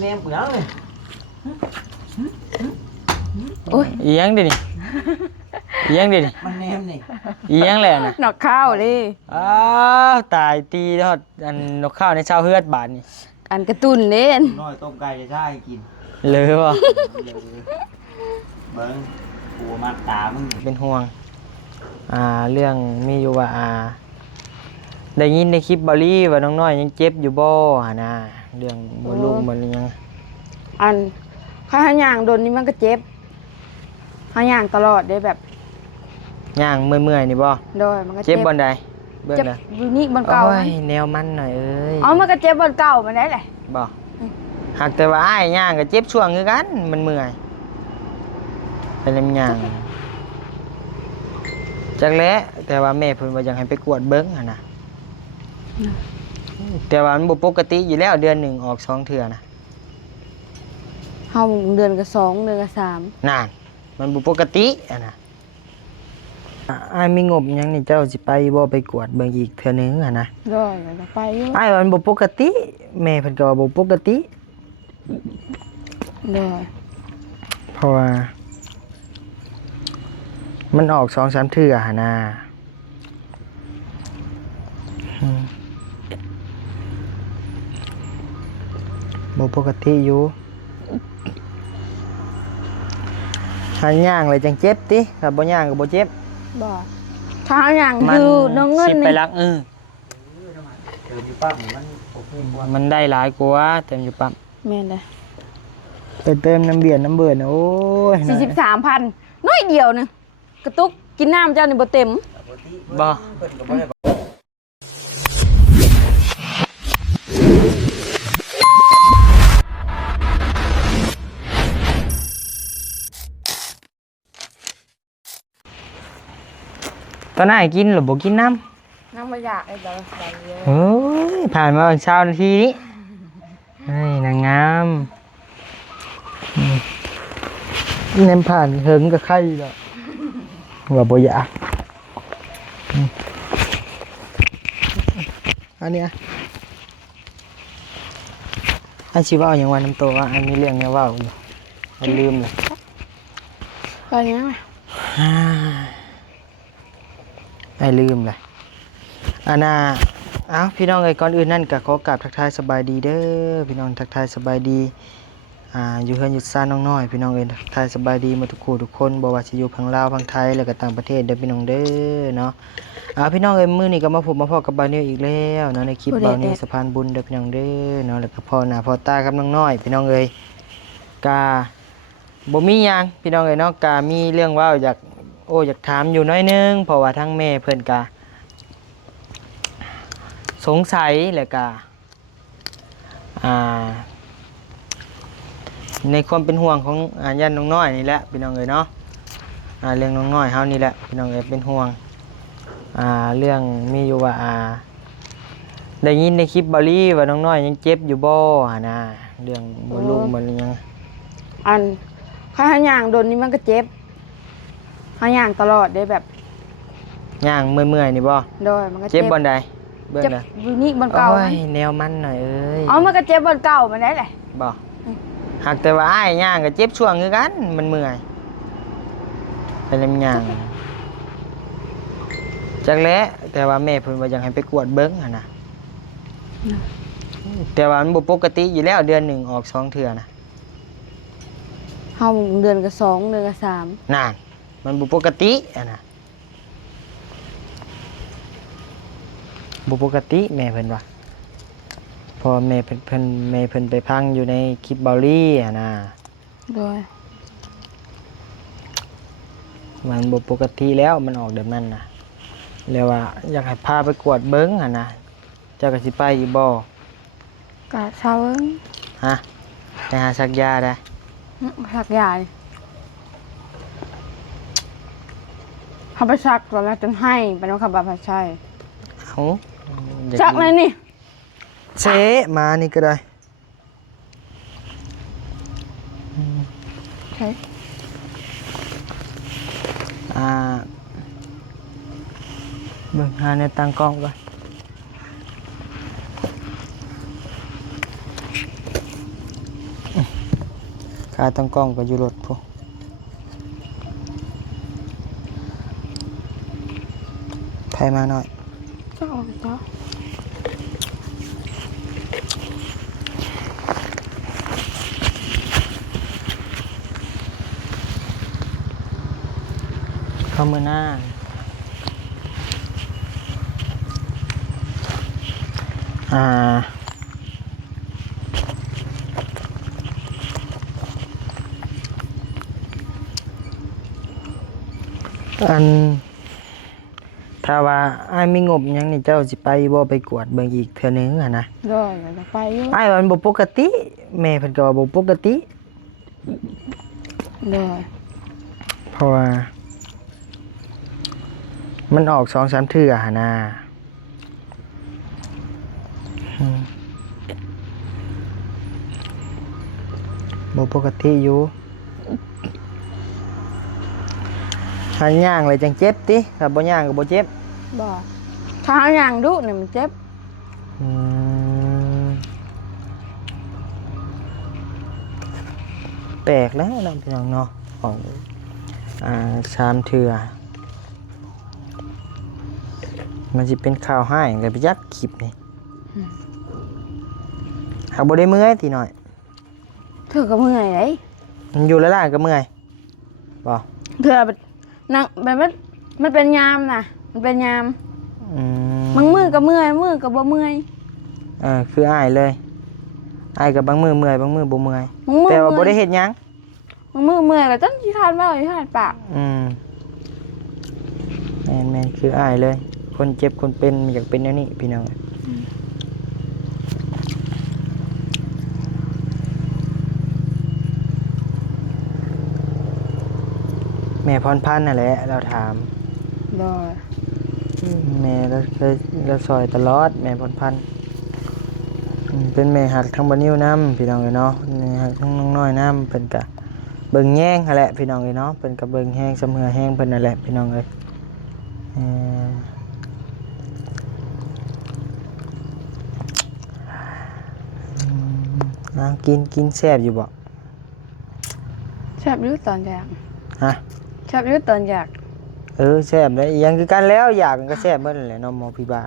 แนมเปลือกเลยโอ้ยอีหยังดินี่อีหยังดินี่มันแนมนี่ อีหยังแหละน่ะ นอกข้าวดิ อ้าวตายตีทอดอันนกข้าวในชาวเฮือดบาดนี่ อันกระตุ้นเด่น น้อยต้มไก่จะใช่กิน เลยบ่ เบิ้งปูมัดตามึง เป็นห่วงเรื่องมีอยู่ว่าได้ยินในคลิปบอลลี่ว่าน้องน้อยยังเจ็บอยู่บ่หั่นน่ะเรื่องบ่ลุงบ่ยัง อันข้าหาย่างโดนนี่มันก็เจ็บหาย่างตลอดเด้แบบ ย่างเมื่อยๆนี่บ่ โดยมันก็ เจ็บบ่ใดเบิ่ง เจ็บ น่ะ อยู่นี่บนเก่า โอ้ มัน ยแนวมันหน่อยเอ้ย อ๋อมันก็เจ็บบนเก่ามันได้แหละ บ่หากแต่ว่าอ้ายย่างก็เจ็บช่วงคือกันมันเมื่อยเป็นลำย่างจักแล้แต่ว่าแม่เพิ่นว่าอยากให้ไปกวดเบิ่งหั่นน่ะแต่ว่ามันบ่ปกติอยู่แล้วเดือนหนึงออก2เทื่อนะ เฮาเดือนก็2เดือนก็3นั่นมันบ่ปกติน่ะอ้ายมีงบหยังนี่เจ้าสิไปบ่ไปกวดเบิ่งอีกเทื่อนึงนะ โดยแล้วก็ไปอยู่ อ้ายว่ามันบ่ปกติแม่เพิ่นก็ว่าบ่ปกติ โดย เพราะว่ามันออก2-3เทื่อหั่นน่ะบ่ปกติอยู่หันย่างเลยจังเจ็บติถ้าบ่ย่างก็บ่เจ็บ บ่ถ้าหาย่างคือน้องเงิน สิไป นี่ รักเติมอยู่ปั๊บนี่มันโอเคกว่า มันได้หลายกว่าเต็มอยู่ปั๊บ แม่นเด้ ไปเติมน้ำเบียร์น้ำเบื่อนะโอ้ย 43,000น้อยเดียวนึงกระตุกกินน้ำเจ้านี่บ่เต็ม ปกติ บ่ เพิ่นก็บ่ได้บอก ตอนนั้นให้กินหรือบ่กินน้ น้ำบ่อยากไอ้ดอกใส่เยอะ ำเฮ้ยผ่านมาเช้านาทีนี้เฮ้ยนางงามเน้นผ่านเฮิงกับไข่แล้วว่าบ่อยากอันเนี้ยอันชิเว่าอย่างวันน้ำโตว่าอันมีเรื่องเนี้ยเว่าอยู่อันลืมเลย ตอนนี้นะ ไอ้ลืมเลยอันน่ะพี่น้องเอ้ยก่อนอื่นนั่นก็ขอกราบทักทายสบายดีเด้อพี่น้องทักทายสบายดีอยู่เฮือนอยู่ซ่านน้องน้อยพี่น้องเอ้ยทักทายสบายดีหมาทุกคู่ทุกคนบ่ว่าสิอยู่พังลาวพังไทยแล้วก็ต่างประเทศเด้อพี่น้องเด้อเนาะพี่น้องเอ้ยมื้อนี้ก็มาพบมาพอกับบาวนิวอีกแล้วเนาะในคลิปบาวนิวสะพานบุญเด้อพี่น้องเด้อเนาะแล้วก็พ่อหน้าพ่อตากับน้องน้อยพี่น้องเอ้ยกาบ่มีหยังพี่น้องเอ้ยเนาะกามีเรื่องเว้าอยากถามอยู่น้อยนึงเพราะว่าทั้งแม่เพิ่นกาสงสัยแล้วก็ในความเป็นห่วงของญาติน้องน้อยนี่แหละพี่น้องเอ๋ยเนาะเรื่องน้องน้อยเฮานี่แหละพี่น้องเอ๋ยเป็นห่วงเรื่องมีอยู่ว่าได้ยินในคลิปบอลลี่ว่าน้องน้อยยังเจ็บอยู่บ่หั่นน่ะเรื่องบ่ลุงบ่ยัง อันข้าหาย่างโดนนี่มันก็เจ็บหาย่างตลอดเด้แบบ ย่างเมื่อยๆนี่บ่ โดยมันก็ เจ็บบ่ใดเบิ่ง เจ็บ เด้อ อยู่นี่บนเก่า โอ้ มัน ยแนวมันหน่อยเอ้ย อ๋อมันก็เจ็บบนเก่ามันได้แหละ บ่หากแต่ว่าอ้ายย่างก็เจ็บช่วงคือกันมันเมื่อยเป็นลำย่างจักแล้แต่ว่าแม่เพิ่นว่าอยากให้ไปกวดเบิ่งหั่นน่ะแต่ว่ามันบ่ปกติอยู่แล้วเดือนหนึงออก2เทื่อนะ เฮาเดือนก็2เดือนก็3นั่นมันบ่ปกติน่ะบ่ปกติแม่เพิ่นว่าเพอแม่เพิ่นไปพังอยู่ในคลิปเบาลี่น่ะ โดย มันบ่ปกติแล้วมันออกแบบนั้นน่ะแล้วว่าอยากให้พาไปกวดเบิ่งหั่นน่ะเจ้าก็สิไปอยู่บ่ ก็เช้าเอิ้ง ฮะไปหาซักยาได้ สักยานี่เฮาไปซักตอนแรกจนให้เป็นว่าขับบัตรภาชัย เอ้าอยา ซักเลยนี่ เซมานี่ก็ได้ ใช่ เบิ่งหาในตั้งกล้องก่อน ขาตั้งกล้องก็อยู่รถพุไผมาหน่อย ก็ออกจ้ะ เข้ามือหน้าอันถ้าว่าอ้ายมีงบหยังนี่เจ้าสิไปบ่ไปกวดเบิ่งอีกเทื่อนึงอะนะ ได้จะไปอยู่ อ้ายว่ามันบ่ปกติแม่เพิ่นก็ว่าบ่ปกติ ได้ เพราะว่ามันออก2-3เทื่อหั่นน่ะบ่ปกติอยู่หันย่างเลยจังเจ็บติถ้าบ่ย่างก็บ่เจ็บ บ่ถ้าหาอย่างดุเนี่ยมันเจ็บ อืมแปลกแล้วน้องพี่น้องเนาะของ3เทื่อมันสิเป็นข่าวให้ก็ไปยัดคลิปนี่หากบ่ได้เมื่อยติหน่อย เธอก็เมื่อยเลย มันอยู่แล้วล่ะก็เมื่อยบ่ เธอแบบนั่งแบบมันเป็นยามนะมันเป็นยาม อืม บางมือก็เมื่อยมือก็บ่เมื่อย คืออ้ายเลยอ้ายกับบางมือเมื่อยบางมือบ่เมื่อย บางมือ แต่ว่าบ่ เมื่อย ได้เฮ็ดหยัง บางมือเมื่อยก็ต้องที่ทานบ่ที่ทานปาก แม่นคืออ้ายเลย คนเจ็บคนเป็นอยากเป็นแนวนี้พี่น้องแม่พรพันธ์นั่นแหละเราถาม ได้ แม่เราซอยตลอดแม่พรพันธ์เป็นแม่หักทั้งบ่นิ้วน้ำพี่น้องเลยเนาะแม่หักทั้งน้องน้อยน้ำเพิ่นก็เบิ่งแย่งนั่นแหละพี่น้องเลยเนาะเพิ่นก็เบิ่งแห้งเสมอแห้งเพิ่นนั่นแหละพี่น้องเอ้ยกินแซ่บอยู่บ่ ชอบยืดตอนอยาก ฮะ ชอบยืดตอนอยาก แซ่บเลยยังคือกันแล้วอยากมันก็แซ่บเบิดนั่นแหละเนาะหมอพี่บ้า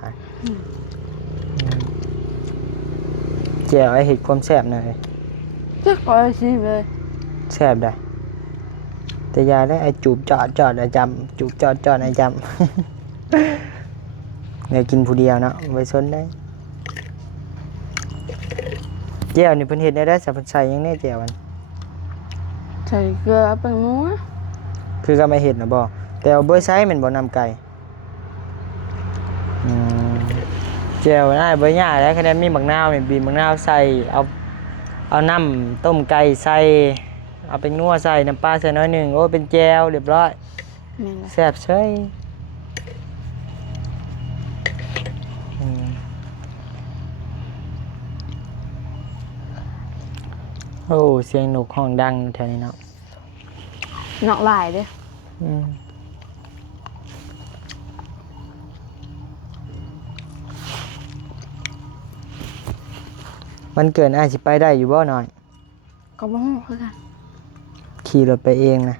แจ่วไอ้เห็ดความแซ่บหน่อย จะขอชิมเลย แซ่บได้แต่อยาได้ไอ้จูบจอดไอ้จำจูบจอดไอ้จำ เนี่ยกินผู้เดียวเนาะไว้ซนได้แจ่วนี่เพิ่นเฮ็ดได้สับเพิ่นใส่หยังแน่แจ่วมัน ใส่เกลือเป็นนัว คือก็ไม่เฮ็ดน่ะบ่แต่เอาเบอร์ไซส์แม่นบ่นำไก่แจ่วน่าบ่ยากแล้วคะแนนมีมะนาวนี่บีบมะนาวใส่เอาน้ำต้มไก่ใส่เอาไปนัวใส่น้ำปลาใส่น้อยหนึ่งโอ้เป็นแจวเรียบร้อย แม่นล่ะ แซ่บเฉยโอ้เสียงนกห้องดังแถวนี้เนาะ นอกลายเด้อ มันเกินอาจสิไปได้อยู่บ่หน่อย ก็บ่ฮู้คือกัน ขี่รถไปเองนะ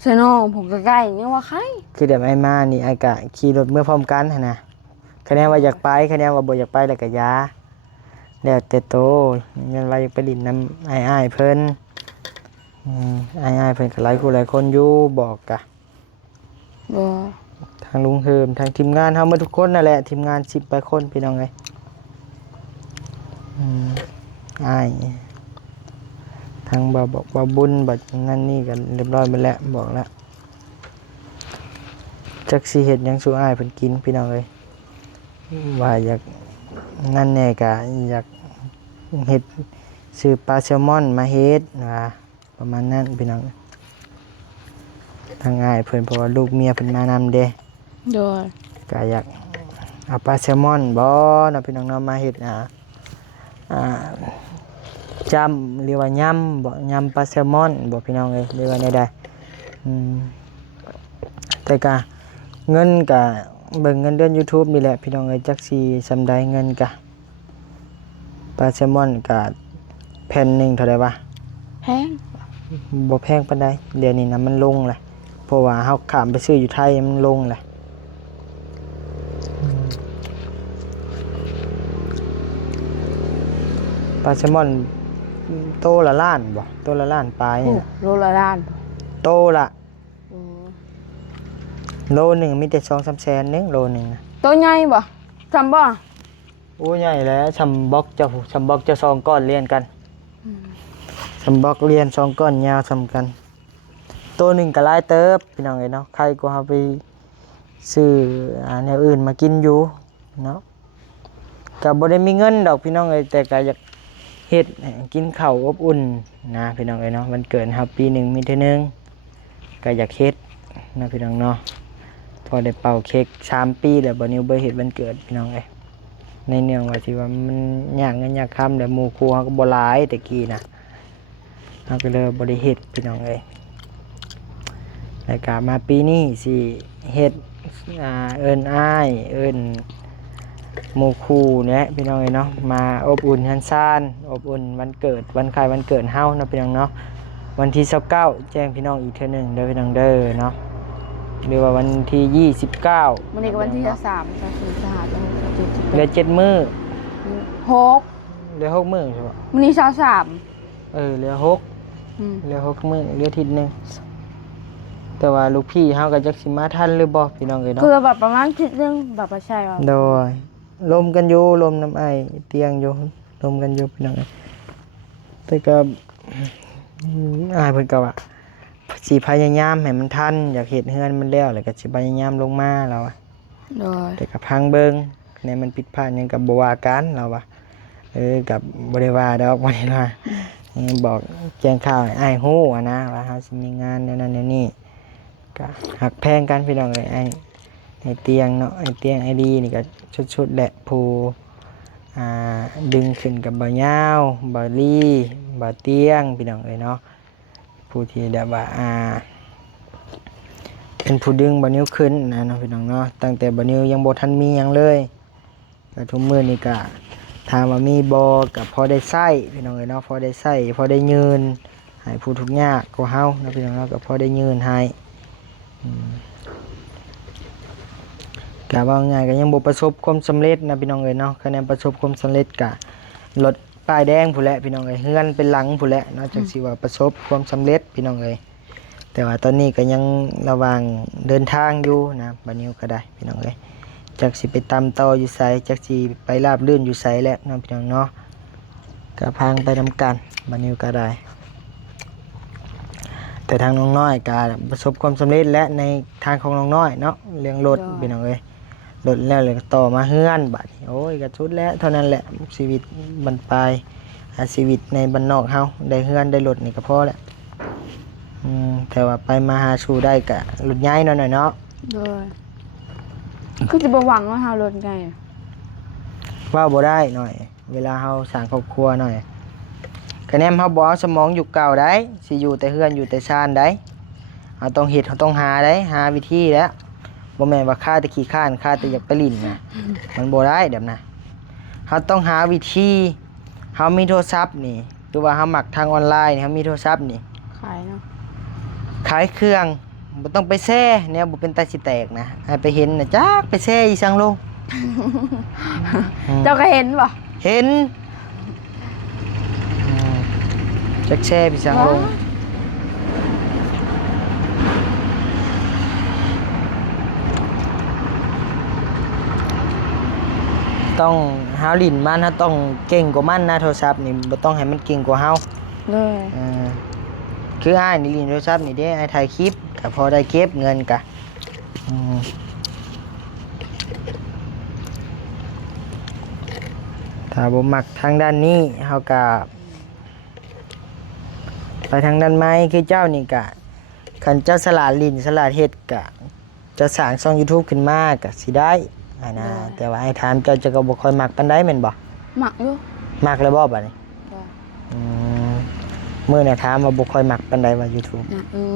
ใส่น้องผมก็ใกล้ยังว่าใคร คือเดี๋ยวไอ้มานี่ไอ้กะขี่รถเมื่อพร้อมกันหั่นนะคะแนนว่าอยากไปคะแนนว่าบ่อยากไปแล้วก็ยาแล้วแต่โตยันว่าอยากไปดินน้ำอ้ายๆเพิ่นอ้ายๆเพิ่นก็หลายคู่หลายคนอยู่บอกกะ บ่ ทางลุงเฮิมทางทีมงานเฮาหมดทุกคนนั่นแหละทีมงาน10 กว่าคนพี่น้องเอ้ยอ้ายทางบ่บอกว่าบุญบัดนั่นนี่กันเรียบร้อยหมดแล้วบอกแล้วจักสิเฮ็ดหยังสู่อ้ายเพิ่นกินพี่น้องเอ้ยว่าอยากนั่นแน่ก็อยากเฮ็ดซื้อปลาแซลมอนมาเฮ็ดว่าประมาณนั้นพี่น้องทางอ้ายเพิ่นเพราะว่าลูกเมียเพิ่นมานำเด้ โดย ก็อยากเอาปลาแซลมอนบ่เนาะพี่น้องเนาะมาเฮ็ดจำหรือว่ายำบ่ยำปลาแซลมอนบ่พี่น้องเอ้ยหรือว่าใดๆแต่ก็เงินก็เบิ่งเงินเดือน YouTube นี่แหละพี่น้องเอ้ยจักสิซำใดเงินก็ปลาแซลมอนก็แผ่นหนึงเท่าใดวะ แพง บ่แพงปานใดเดี๋ยวนี้นะมันลงแหละเพราะว่าเฮาข้ามไปซื้ออยู่ไทยมันลงแหละปลาแซลมอนโตละล้านบ่โตละล้านปลาย โอ้ นี่นะ โลละล้าน โตละ โอ้ โลหนึงมีแต่ 2-3 แสนนึงโลหนึงนะ ตัวใหญ่บ่จำบ่ โอ้ใหญ่แล้วชำบล็อกเจ้าชำบล็อกเจ้า2ก้อนเรียนกันชำบล็อกเรียน2ก้อนยาวซ้ำกันตัวหนึงก็หลายเติบพี่น้องเอ้ยเนาะใครก็เฮาไปซื้อแนวอื่นมากินอยู่เนาะก็บ่ได้มีเงินดอกพี่น้องเอ้ยแต่ก็อยากเฮ็ดให้กินข้าวอบอุ่นนะพี่น้องเอ้ยเนาะวันเกิดเฮาปีหนึงมีเทื่อนึงก็อยากเฮ็ดนะพี่น้องเนาะพอได้เป่าเค้ก3ปีแล้วบ่นิวบ่เฮ็ดวันเกิดพี่น้องเอ้ยในเนื่องว่าที่ว่ามันยากเงินยากคำแล้วหมู่ครูเฮาก็บ่หลายแต่กี้นะเฮาก็เลยบ่ได้เฮ็ดพี่น้องเอ้ยแล้วก็มาปีนี้สิเฮ็ดเอิ้นอ้ายเอิ้นหมู่ครูเนี่ยพี่น้องเอ้ยเนาะมาอบอุ่นฮันซ่านอบอุ่นวันเกิดวันคล้ายวันเกิดเฮาเนาะพี่น้องเนาะวันที่29แจ้งพี่น้องอีกเทื่อนึงเด้อพี่น้องเด้อเนาะหรือว่าวันที่29 มื้อนี้ก็วันที่3 24 25 26 เหลือ7มื้อ 6 เหลือ6มื้อใช่ป่ะ มื้อนี้23เหลืออืม 6เหลือ6มื้อเหลืออาทิตย์หนึงแต่ว่าลูกพี่เฮาก็จักสิมาทันหรือบ่พี่น้องเอ้ยเนาะ คือแบบประมาณอาทิตย์นึงแบบบ่ใช่ว่า โดยลมกันอยู่ลมน้ำไอเตียงอยู่ลมกันอยู่พี่น้องเอ้ยแต่ก็อายเพิ่นก็ว่าสิพยายามให้มันทันอยากเฮ็ดเฮือนมันแล้วแล้วก็สิพยายามลงมาแล้วอะ โดย แต่ก็พังเบิ่งในมันผิดพลาดหยังก็บ่ว่ากันแล้วว่ากับบ่ได้ว่าดอกบ่ได้ว่าบอกแจ้งข่าวให้อ้ายฮู้อะนะว่าเฮาสิมีงานแนวนั้นแนวนี้ก็หักแพงกันพี่น้องเอ้ยไอ้เตียงเนาะไอ้เตียงไอ้ดีนี่ก็ชุดๆแหละผู้ดึงขึ้นกับบ่ยาวบ่ลี่บ่เตียงพี่น้องเอ้ยเนาะผู้ที่แบบว่าเป็นผู้ดึงบ่นิ้วขึ้นนะเนาะพี่น้องเนาะตั้งแต่บ่นิ้วยังบ่ทันมีหยังเลยก็ทุกมื้อนี้ก็ถามว่ามีบ่ก็พอได้ใช้พี่น้องเอ้ยเนาะพอได้ใช้พอได้ยืนให้ผู้ทุกข์ยากกว่าเฮาเนาะพี่น้องเนาะก็พอได้ยืนให้ก็ว่าง่ายก็ยังบ่ประสบความสำเร็จนะพี่น้องเอ้ยเนาะคะแนนประสบความสำเร็จก็รถป้ายแดงผู้นแหละพี่น้องเอ้ยเฮือนเป็นหลังผู้นแหละเนาะจังสิว่าประสบความสำเร็จพี่น้องเอ้ยแต่ว่าตอนนี้ก็ยังระหว่างเดินทางอยู่นะบัดนี้ก็ได้พี่น้องเอ้ยจักสิไปตามต่ออยู่ไสจักสิไปราบรื่นอยู่ไสแหละเนาะพี่น้องเนาะก็พังไปนำกันบัดนี้ก็ได้แต่ทางน้องน้อยก็ประสบความสำเร็จและในทางของน้องน้อยเนาะเรื่องรถพี่น้องเอ้ยรถแล้วเลยก็ต่อมาเฮือนบัดนี้โอ้ยก็สุดแล้วเท่านั้นแหละชีวิตบรรปลายชีวิตในบ้านนอกเฮาได้เฮือนได้รถนี่ก็พอแล้วแต่ว่าไปมาหาสู่ได้ก็รถใหญ่หน่อยเนาะ โดยคือสิบ่หวังว่าเฮารถไง ว่าบ่ได้หน่อยเวลาเฮาสร้างครอบครัวหน่อยคะแนนเฮาบ่เอาสมองอยู่เก่าได้สิอยู่แต่เฮือนอยู่แต่ชานได้เฮาต้องเฮ็ดเฮาต้องหาได้หาวิธีแล้วบ่แม่นว่าค่าแต่ขี้ข้านค่าแต่อยากไปลิ้นนะมันบ่ได้แบบนั้นเฮาต้องหาวิธีเฮามีโทรศัพท์นี่หรือว่าเฮามักทางออนไลน์นี่เฮามีโทรศัพท์นี่ ขายเนาะ ขายเครื่องบ่ต้องไปแซ่แนวบ่เป็นตาสิแตกนะให้ไปเห็นน่ะจักไปแซ่อีสังลง เจ้าก็เห็นบ่ เห็นจักแช่พี่สังลงต้องเฮาลิ้นมันเฮาต้องเก่งกว่ามันนะโทรศัพท์นี่บ่ต้องให้มันเก่งกว่าเฮา เลย คืออ้ายนี่ลิ้นโทรศัพท์นี่เด้อ้ายถ่ายคลิปก็พอได้เก็บเงินกะถ้าบ่มักทางด้านนี้เฮาก็ไปทางด้านไม้คือเจ้านี่กะคันเจ้าสลาดลิ้นสลาดเฮ็ดกะจะสร้างช่อง YouTube ขึ้นมาก็สิได้นะแต่ว่าให้ถามเจ้าจะก็บ่ค่อยมักปานใดแม่นบ่ หมักอยู่ มักแล้วบ่บัดนี้ บ่ มื้อน่ะถามว่าบ่ค่อยมักปานใดว่า YouTube หมักอยู่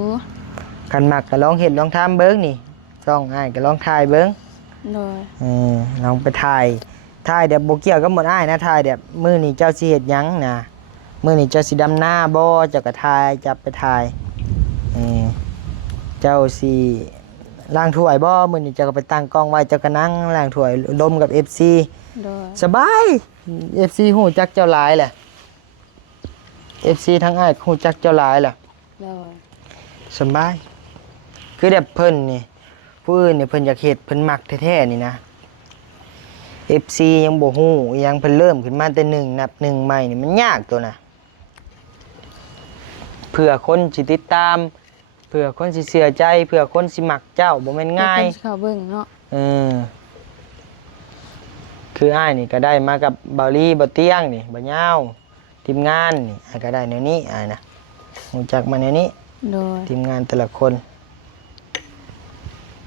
คันมักก็ลองเฮ็ดลองทำเบิ่งนี่ช่องอ้ายก็ลองถ่ายเบิ่ง เลย ลองไปถ่ายแบบบ่เกี่ยวกับหมดอ้ายนะถ่ายแบบมื้อนี้เจ้าสิเฮ็ดหยังนะ มื้อนี้เจ้าสิดำหน้าบ่เจ้าก็ถ่ายจับไปถ่ายเจ้าสิล้างถ้วยบ่มื้อนี้เจ้าก็ไปตั้งกล้องไว้เจ้าก็นั่งล้างถ้วยดมกับ FC โดย สบาย FC ฮู้จักเจ้าหลายแหละ FC ทั้งอ้ายฮู้จักเจ้าหลายแหละ โดย สบายคือแบบเพิ่นนี่ผู้อื่นนี่เพิ่นอยากเฮ็ดเพิ่นมักแท้ๆนี่นะ FC ยังบ่ฮู้อิหยังเพิ่นเริ่มขึ้นมาแต่1นับ1ใหม่นี่มันยากตัวน่ะเพื่อคนสิติดตามเพื่อคนสิเชื่อใจเพื่อคนสิมักเจ้าบ่แม่นง่าย เพิ่นสิเข้าเบิ่งเนาะ คืออ้ายนี่ก็ได้มากับเบาลี่บ่เตียงนี่บ่ยาวทีมงานนี่อ้ายก็ได้แนวนี้อ้ายนะรู้จักมาแนวนี้ โดย ทีมงานแต่ละคน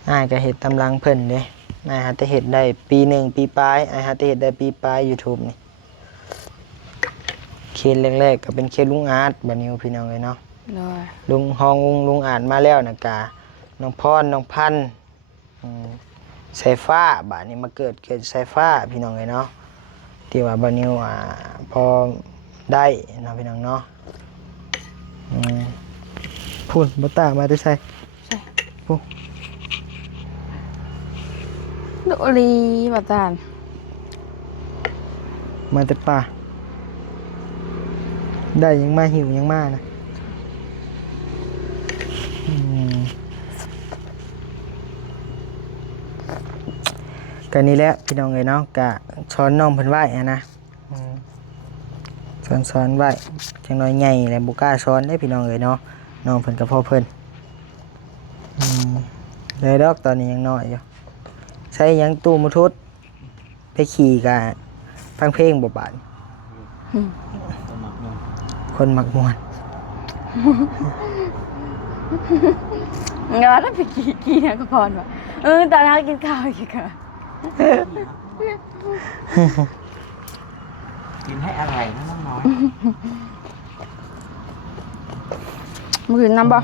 อ้ายก็เฮ็ดตำลังเพิ่นเด้อ้ายหาแต่เฮ็ดได้ปีหนึ่งปีปลายอ้ายหาแต่เฮ็ดได้ปีปลาย YouTube นี่เคสแรกๆก็เป็นเคสลุงอาร์ตบัดนี้พี่น้องเอ้ยเนาะ โดย ลุงฮองลุงอาร์ตมาแล้วน่ะกะน้องพรน้องพันธุ์สายฟ้าบัดนี้มาเกิดสายฟ้าพี่น้องเอ้ยเนาะที่ว่าบัดนี้พอได้เนาะพี่น้องเนาะพูดบ่ตามาได้ใส่ ใช่ พูด โดลีบ่ตาน มาแต่ป่าได้ยังมาหิวยังมานะกันนี้แหละพี่น้องเอ้ยเนาะกะช้อนน้องเพิ่นไว้อะนะช้อนไว้จังน้อยใหญ่แหละบ่กล้าช้อนได้พี่น้องเอ้ยเนาะน้องเพิ่นกับพ่อเพิ่นเลยดอกตอนนี้ยังน้อยอยู่ใช้ยังตู้มุทุดไปขี่กะฟังเพลงบ่บาด ตัวหมักนม คนมักม่วน งานแล้วไปกี่นะก็พรว่ะตอนนั้นกินข้าวอีกค่ะ กินให้อะไรนะน้องน้อย มื้อคืนนำบ่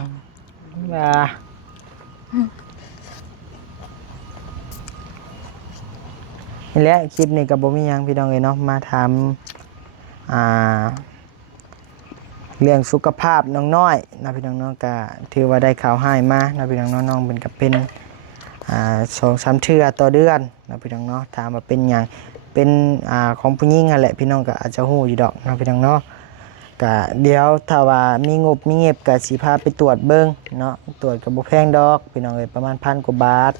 นี่แหละคลิปนี้ก็บ่มีหยังพี่น้องเอ้ยเนาะมาถามเรื่องสุขภาพน้องน้อยนะพี่น้องเนาะก็ถือว่าได้ข่าวให้มานะพี่น้องน้องๆเป็นกับเป็น2-3 เทื่อต่อเดือนนะพี่น้องเนาะถามว่าเป็นหยังเป็นของผู้หญิงนั่นแหละพี่น้องก็อาจจะฮู้อยู่ดอกนะพี่น้องเนาะก็เดี๋ยวถ้าว่ามีงบมีเงียบก็สิพาไปตรวจเบิ่งเนาะตรวจก็บ่แพงดอกพี่น้องเอ้ยประมาณ1,000 กว่าบาท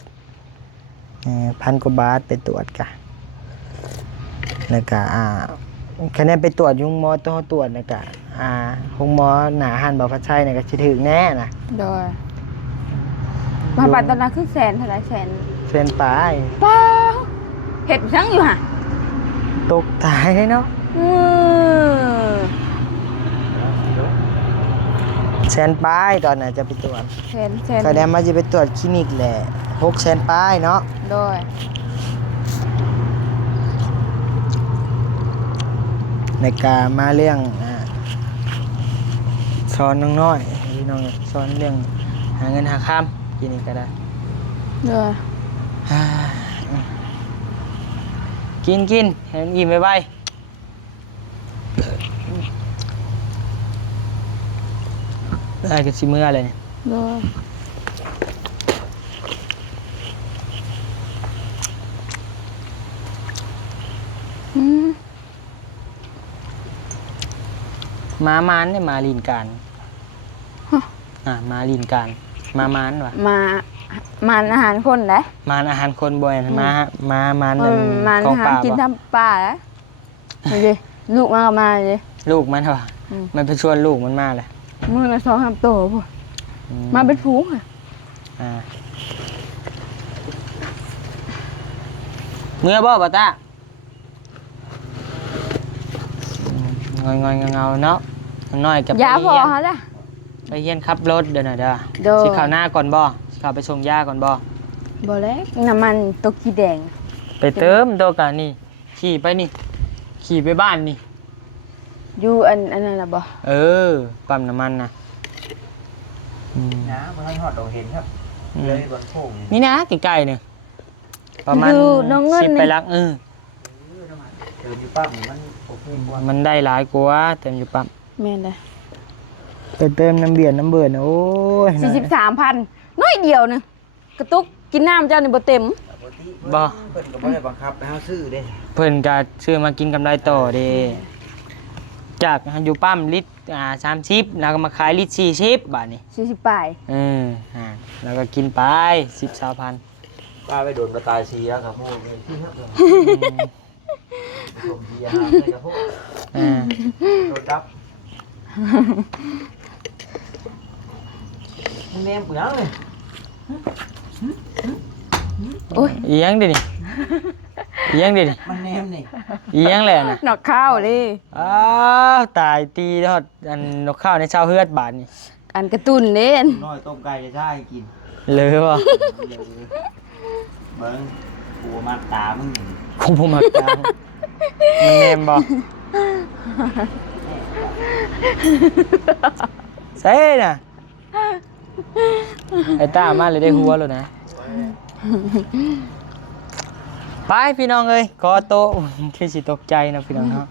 1,000 กว่าบาทไปตรวจกะแล้วก็คะแนนไปตรวจยุงหมอต้องตรวจแล้วก็ห้องหมอหนาหันบ่พัดชัยเนี่ยก็สิถึงแน่น่ะ โดยมาปัดตอนนั้นคือแสนเท่าไหร่แสน เส้นปลาย ป้าเฮ็ดจังอยู่ห่ะ ตกตายเลยเนาะแสนปลายตอนน่ะจะไปตรวจ แสน คะแนนมาจะไปตรวจคลินิกแหละ6แสนปลายเนาะ โดย ในการมาเรื่องสอนน้องน้อยพี่น้องสอนเรื่องหาเงินหาค่ำกินนี่ก็ได้ โดย กินให้มันอิ่มไว้ได้ก็สิมื้ออะไรเนี่ย โดยมานเนี่ยมาลีนการมาลีนการมานวะ มาอาหารคนเด้ มานอาหารคนบ่อยนะมาน มา ของ หา ป่า กิน บ่ ทำป่าเด้นี่ดิลูกมาก็มาดิ ลูกมันวะมันไปชวนลูกมันมาเลย มื้อละ2-3ตัวพุ่นมาเป็นฝูงอ่ะ เมื่อบ่ตา งอยเงาเนาะน้อยกับ ยาพอเฮาล่ะ ไปเฮียนขับรถเดี๋ยวหน่อยเด้อ โดย สิเข้าหน้าก่อนบ่สิเข้าไปส่งยาก่อนบ่ บ่แล้วน้ำมันตกขี้แดง ไปเติมโดกันนี่ขี่ไปนี่ขี่ไปบ้านนี่ อยู่อันนั้นน่ะบ่ ปั๊มน้ำมันนะ นะมันให้หอดเราเห็นครับเลยบนโค้ง นี่นะใกล้ๆเนี่ยประมาณ อยู่น้องเงิน 10 ไปลักเดินอยู่ปั๊มมันโอเคกว่า มันได้หลายกว่าเต็มอยู่ปั๊ม แม่นเลย ไปเติมน้ำเบียร์น้ำเบื่อนะโอ้ย 43,000น้อยเดียวนึงกระตุกกินน้ำเจ้านี่บ่เต็ม บ่ เพิ่นก็บ่ได้บังคับให้เฮาซื้อเด้ เพิ่นก็ซื้อมากินกำไรต่อเด้จากอยู่ปั๊มลิตร30แล้วก็มาขายลิตร40บาทนี่ 40ปลาย แล้วก็กินไป10-20,000 ป้าไปโดนกระตายเสียครับพวกนี้ที่ครับชมเสียหาให้กับพวกโดนดับแม่กูยังเลย โอ้ย อีหยังเดินี่อีหยังเดินี่ มันแนมนี่ อีหยังแหละน่ะ หนอกข้าวดิ อ้าวตายตีทอดอันนกข้าวในเช้าเฮือดบาทนี่ อันกระตุ้นเด้น น้อยต้มไก่จะใช่กิน เลยบ่ เบิ้งกูมาตามึง คงบ่มักตามมันแนมบ่ใส่น่ะไอ้ตามาเลยได้หัวแล้วนะไปพี่น้องเอ้ยขอโตะคือสิตกใจนะพี่น้องเนาะ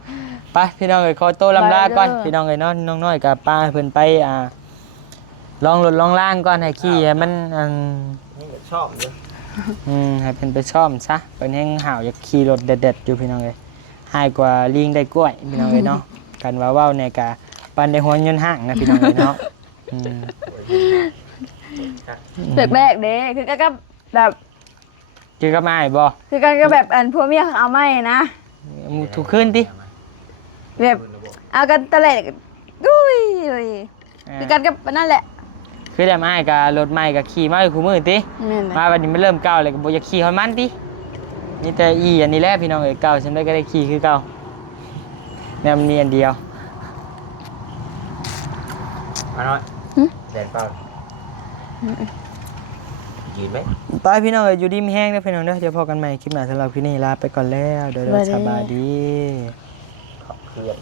ไปพี่น้องเอ้ยขอโตะลำลาก่อนพี่น้องเอ้ยเนาะน้องน้อยกับป้าเพิ่นไปลองรถลองล่างก่อนให้ขี่ให้มันนี่ชอบเลย ให้เพิ่นไปซ่อมซะเพิ่นแฮงห่าวอยากขี่รถเด็ดๆอยู่พี่น้องเอ้ยหายกว่าลิงได้กล้วยพี่น้องเอ้ยเนาะกันว่าเว้าเนี่ยก็ปันได้หัวเงินห้างนะพี่น้องเอ้ยเนาะแรกๆเด้คือก็แบบ คือกับอ้ายบ่ คือกันก็แบบอันพวกเมียเอาไม่นะ ทุกคืนติ แบบเอากันตะเล็ดกุ้ยคือกันก็นั่นแหละ คือได้มาอ้ายก็รถใหม่ก็ขี่มาอยู่คู่มือติ แม่นเลย มาวันนี้มันเริ่มเก่าเลยก็บ่อยากขี่ฮอนมันติมีแต่อีอันนี้แหละพี่น้องเอ้ยเก่าฉันได้ก็ได้ขี่คือเก่าแนวมันมีอันเดียว มาหน่อยแดดเปล่ากินไหม ไปพี่น้องเอ้ยอยู่ดีมีแห้งเด้อพี่น้องเด้อเดี๋ยวพอกันใหม่คลิปหน้าสำหรับคลิปนี้ลาไปก่อนแล้วเดี๋ยวสบายดี ขับเคลื่อน